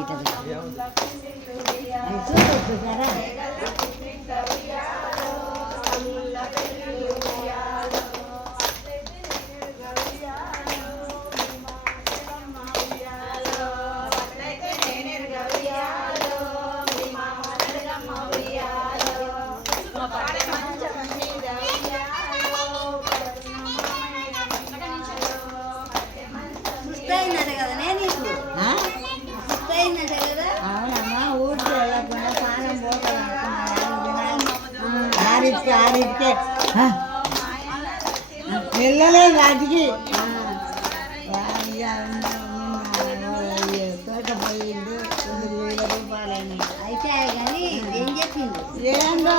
ఇట్లా చూడొచ్చు కదా. అవునమ్మా, ఊరికి వెళ్ళకుండా పానం పోతానికి ఆడికే వెళ్ళలేదు వాటికి. తోట పోయిండు 9,000 రూపాయలని అయితే కానీ ఏం చెప్పింది ఏందో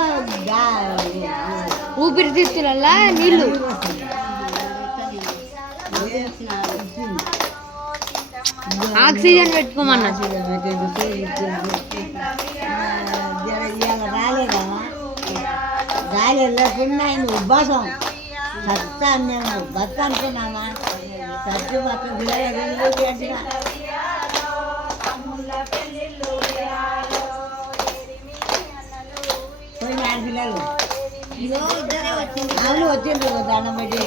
ఊపిరితిత్తులల్లా నీళ్ళు ఆక్సిజన్ పెట్టుకోమన్నా. రాలేదా గాలి వెళ్ళకుండా ఆయన ఉబ్బాసం సత్తా మేము బతు అనుకున్నామా సత్తి పక్క పోయిన ఆడపిల్లలు వాళ్ళు వచ్చిండ్రు దండం పెట్టి